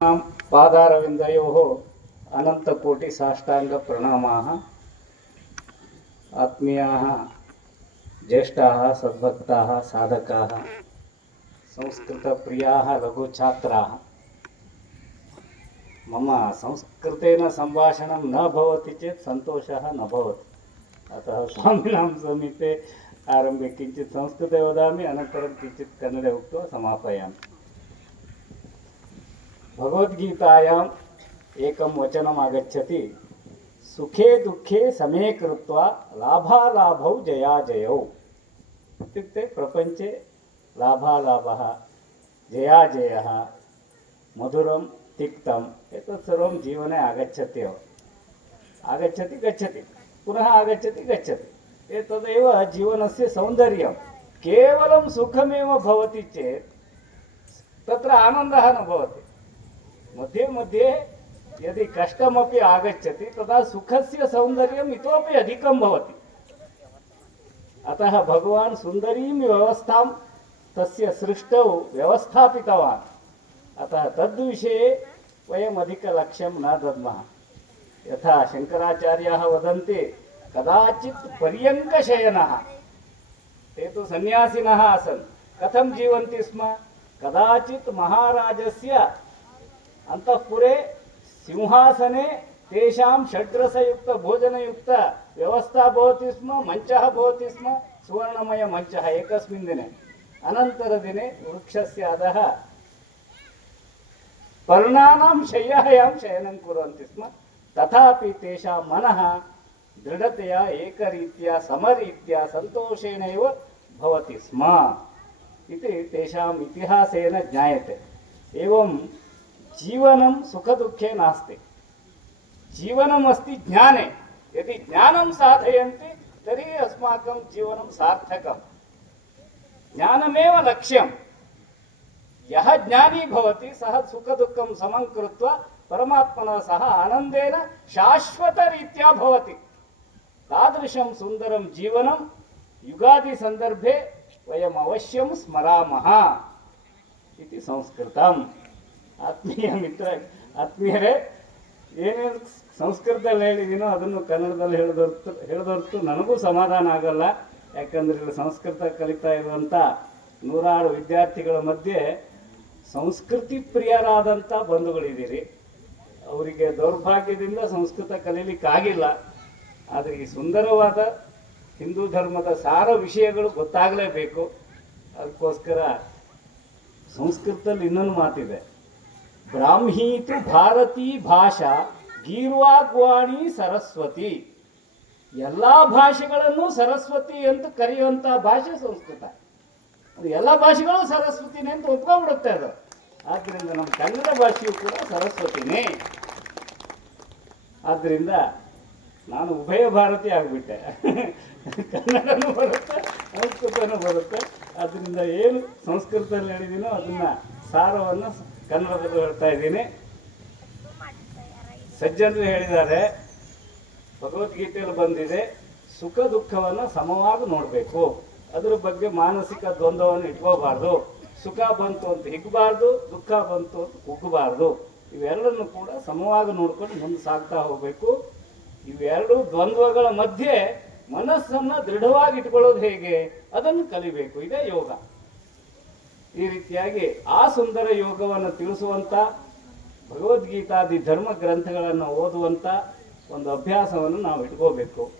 पादारविन्दयोः अनन्तकोटिसाष्टाङ्गप्रणामाः आत्मीयाः ज्येष्ठाः सद्भक्ताः साधकाः संस्कृतप्रियाः लघुछात्राः मम संस्कृतेन सम्भाषणं न भवति चेत् सन्तोषः न भवति अतः स्वामिनां समीपे आरम्भे किञ्चित् संस्कृते वदामि अनन्तरं किञ्चित् कन्नडे उक्त्वा समापयामि भगवद्गीतायाम् एकं वचनम् आगच्छति सुखे दुःखे समे कृत्वा लाभालाभौ जयाजयौ इत्युक्ते प्रपञ्चे लाभालाभः जयाजयः मधुरं तिक्तम् एतत् सर्वं जीवने आगच्छति एव। आगच्छति गच्छति। पुनः आगच्छति गच्छति। एतदेव जीवनस्य सौन्दर्यं। केवलं सुखमेव भवति चेत् तत्र आनन्दः न भवति। मध्ये मध्ये यदि कष्टमपि आगच्छति तदा सुखस्य सौन्दर्यम् इतोपि अधिकं भवति। अतः भगवान् सुन्दरीं व्यवस्थां तस्य सृष्टौ व्यवस्थापितवान्। अतः तद्विषये वयम् अधिकलक्ष्यं न दद्मः। यथा शङ्कराचार्याः वदन्ति कदाचित् पर्यङ्कशयनः। ते तु सन्न्यासिनः आसन्। कथं जीवन्ति स्म? कदाचित् महाराजस्य ಅಂತಃಪುರೆ ಸಿಂಹಾಸನೆ ತೇಷಾಂ ಷಡ್ರಸಯುಕ್ತ ಭೋಜನಯುಕ್ತ ವ್ಯವಸ್ಥಾ ಭವತಿ ಸ್ಮ, ಮಂಚಃ ಭವತಿ ಸ್ಮ, ಸುವರ್ಣಮಯ ಮಂಚ ಏಕಸ್ಮಿನ್ ದಿನ. ಅನಂತರ ದಿನೆ ವೃಕ್ಷಸ್ಯ ಅಧಃ ಪರ್ಣಾನಾಂ ಶಯ್ಯಾಯಾಂ ಶಯನಂ ಕುರುವಂತಿ ಸ್ಮ. ತಥಾಪಿ ತೇಷಾಂ ಮನಃ ದೃಢತೆಯ ಏಕರೀತ್ಯ ಸಮರೀತ್ಯ ಸಂತೋಷೇಣೈವ ಭವತಿ ಸ್ಮ. ಇತಿ ತೇಷಾಂ ಇತಿಹಾಸೇನ ಜ್ಞಾಯತೆ. ಏವಂ जीवनं सुखदुःखे नास्ति। जीवनमस्ति ज्ञाने। यदि ज्ञानं साधयन्ति तर्हि अस्माकं जीवनं सार्थकं ज्ञानमेव लक्ष्यं यः ज्ञानी भवति सः सुखदुःखं समं कृत्वा परमात्मना सह आनन्देन शाश्वतरीत्या भवति। तादृशं सुन्दरं जीवनं युगादिसन्दर्भे वयम् अवश्यं स्मरामः इति संस्कृतम् ಆತ್ಮೀಯ ಮಿತ್ರ, ಆತ್ಮೀಯರೇ ಏನೇನು ಸಂಸ್ಕೃತದಲ್ಲಿ ಹೇಳಿದ್ದೀನೋ ಅದನ್ನು ಕನ್ನಡದಲ್ಲಿ ಹೇಳಿದೊರ್ತು ಹೇಳಿದೊರ್ತು ನನಗೂ ಸಮಾಧಾನ ಆಗಲ್ಲ. ಯಾಕಂದ್ರೆ ಇಲ್ಲಿ ಸಂಸ್ಕೃತ ಕಲಿತಾ ಇರುವಂಥ ನೂರಾರು ವಿದ್ಯಾರ್ಥಿಗಳ ಮಧ್ಯೆ ಸಂಸ್ಕೃತಿ ಪ್ರಿಯರಾದಂಥ ಬಂಧುಗಳಿದ್ದೀರಿ. ಅವರಿಗೆ ದೌರ್ಭಾಗ್ಯದಿಂದ ಸಂಸ್ಕೃತ ಕಲೀಲಿಕ್ಕಾಗಿಲ್ಲ. ಆದರೆ ಈ ಸುಂದರವಾದ ಹಿಂದೂ ಧರ್ಮದ ಸಾರ ವಿಷಯಗಳು ಗೊತ್ತಾಗಲೇಬೇಕು. ಅದಕ್ಕೋಸ್ಕರ ಸಂಸ್ಕೃತದಲ್ಲಿ ಇನ್ನೊಂದು ಮಾತಿದೆ. ಬ್ರಾಹ್ಮೀತು ಭಾರತೀ ಭಾಷಾ, ಗೀರ್ವಾಗ್ವಾಣಿ ಸರಸ್ವತಿ. ಎಲ್ಲ ಭಾಷೆಗಳನ್ನು ಸರಸ್ವತಿ ಅಂತ ಕರೆಯುವಂಥ ಭಾಷೆ ಸಂಸ್ಕೃತ. ಅದು ಎಲ್ಲ ಭಾಷೆಗಳು ಸರಸ್ವತಿನೇ ಅಂತ ಒಪ್ಕೊಂಡ್ಬಿಡುತ್ತೆ ಅದು. ಆದ್ದರಿಂದ ನಮ್ಮ ಕನ್ನಡ ಭಾಷೆಯು ಕೂಡ ಸರಸ್ವತಿನೇ. ಆದ್ದರಿಂದ ನಾನು ಉಭಯ ಭಾರತಿ ಆಗಿಬಿಟ್ಟೆ. ಕನ್ನಡನೂ ಬರುತ್ತೆ, ಸಂಸ್ಕೃತನೂ ಬರುತ್ತೆ. ಅದರಿಂದ ಏನು ಸಂಸ್ಕೃತದಲ್ಲಿ ಹೇಳಿದ್ದೀನೋ ಅದನ್ನು ಸಾರವನ್ನು ಕನ್ನಡದಲ್ಲಿ ಹೇಳ್ತಾ ಇದ್ದೀನಿ. ಸಜ್ಜನರು ಹೇಳಿದ್ದಾರೆ, ಭಗವದ್ಗೀತೆಯಲ್ಲಿ ಬಂದಿದೆ, ಸುಖ ದುಃಖವನ್ನು ಸಮವಾಗಿ ನೋಡಬೇಕು. ಅದರ ಬಗ್ಗೆ ಮಾನಸಿಕ ದ್ವಂದ್ವವನ್ನು ಇಟ್ಕೋಬಾರ್ದು. ಸುಖ ಬಂತು ಅಂತ ಹಿಗ್ಬಾರ್ದು, ದುಃಖ ಬಂತು ಅಂತ ಕುಗ್ಗಬಾರ್ದು ಇವೆರಡನ್ನು ಕೂಡ ಸಮವಾಗಿ ನೋಡ್ಕೊಂಡು ಮುಂದೆ ಸಾಗ್ತಾ ಹೋಗಬೇಕು. ಇವೆರಡು ದ್ವಂದ್ವಗಳ ಮಧ್ಯೆ ಮನಸ್ಸನ್ನು ದೃಢವಾಗಿ ಇಟ್ಕೊಳ್ಳೋದು ಹೇಗೆ? ಅದನ್ನು ಕಲಿಬೇಕು. ಇದೇ ಯೋಗ. ಈ ರೀತಿಯಾಗಿ ಆ ಸುಂದರ ಯೋಗವನ್ನು ತಿಳಿಸುವಂಥ ಭಗವದ್ಗೀತಾದಿ ಧರ್ಮ ಗ್ರಂಥಗಳನ್ನು ಓದುವಂಥ ಒಂದು ಅಭ್ಯಾಸವನ್ನು ನಾವು ಇಟ್ಕೋಬೇಕು.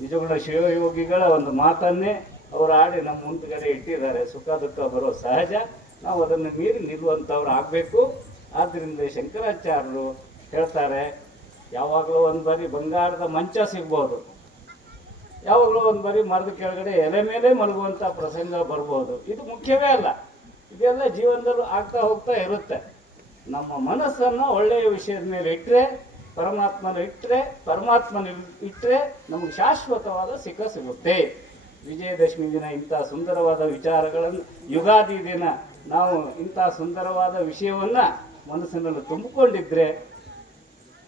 ನಿಜಗುಣ ಶಿವಯೋಗಿಗಳ ಒಂದು ಮಾತನ್ನೇ ಅವರು ಆಡಿ ನಮ್ಮ ಮುಂದ್ಗಡೆ ಇಟ್ಟಿದ್ದಾರೆ. ಸುಖ, ದುಃಖ ಬರೋ ಸಹಜ. ನಾವು ಅದನ್ನು ಮೀರಿ ನಿಲ್ಲುವಂಥವ್ರು ಆಗಬೇಕು. ಆದ್ದರಿಂದ ಶಂಕರಾಚಾರ್ಯರು ಹೇಳ್ತಾರೆ, ಯಾವಾಗಲೂ ಒಂದು ಬಾರಿ ಬಂಗಾರದ ಮಂಚ ಸಿಗ್ಬೋದು. ಯಾವಾಗಲೂ ಒಂದು ಬಾರಿ ಮರದ ಕೆಳಗಡೆ ಎಲೆ ಮೇಲೆ ಮಲಗುವಂಥ ಪ್ರಸಂಗ ಬರ್ಬೋದು. ಇದು ಮುಖ್ಯವೇ ಅಲ್ಲ. ಇದೆಲ್ಲ ಜೀವನದಲ್ಲೂ ಆಗ್ತಾ ಹೋಗ್ತಾ ಇರುತ್ತೆ. ನಮ್ಮ ಮನಸ್ಸನ್ನು ಒಳ್ಳೆಯ ವಿಷಯದ ಮೇಲೆ ಇಟ್ಟರೆ ಪರಮಾತ್ಮನ ಇಟ್ಟರೆ ಪರಮಾತ್ಮನ ಇಟ್ಟರೆ ನಮಗೆ ಶಾಶ್ವತವಾದ ಸಿಖ ಸಿಗುತ್ತೆ. ವಿಜಯದಶಮಿ ದಿನ ಇಂಥ ಸುಂದರವಾದ ವಿಚಾರಗಳನ್ನು, ಯುಗಾದಿ ದಿನ ನಾವು ಇಂಥ ಸುಂದರವಾದ ವಿಷಯವನ್ನು ಮನಸ್ಸಿನಲ್ಲಿ ತುಂಬಿಕೊಂಡಿದ್ರೆ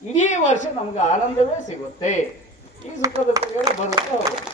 ಇಡೀ ವರ್ಷ ನಮಗೆ ಆನಂದವೇ ಸಿಗುತ್ತೆ. 15 para a primeira, bora.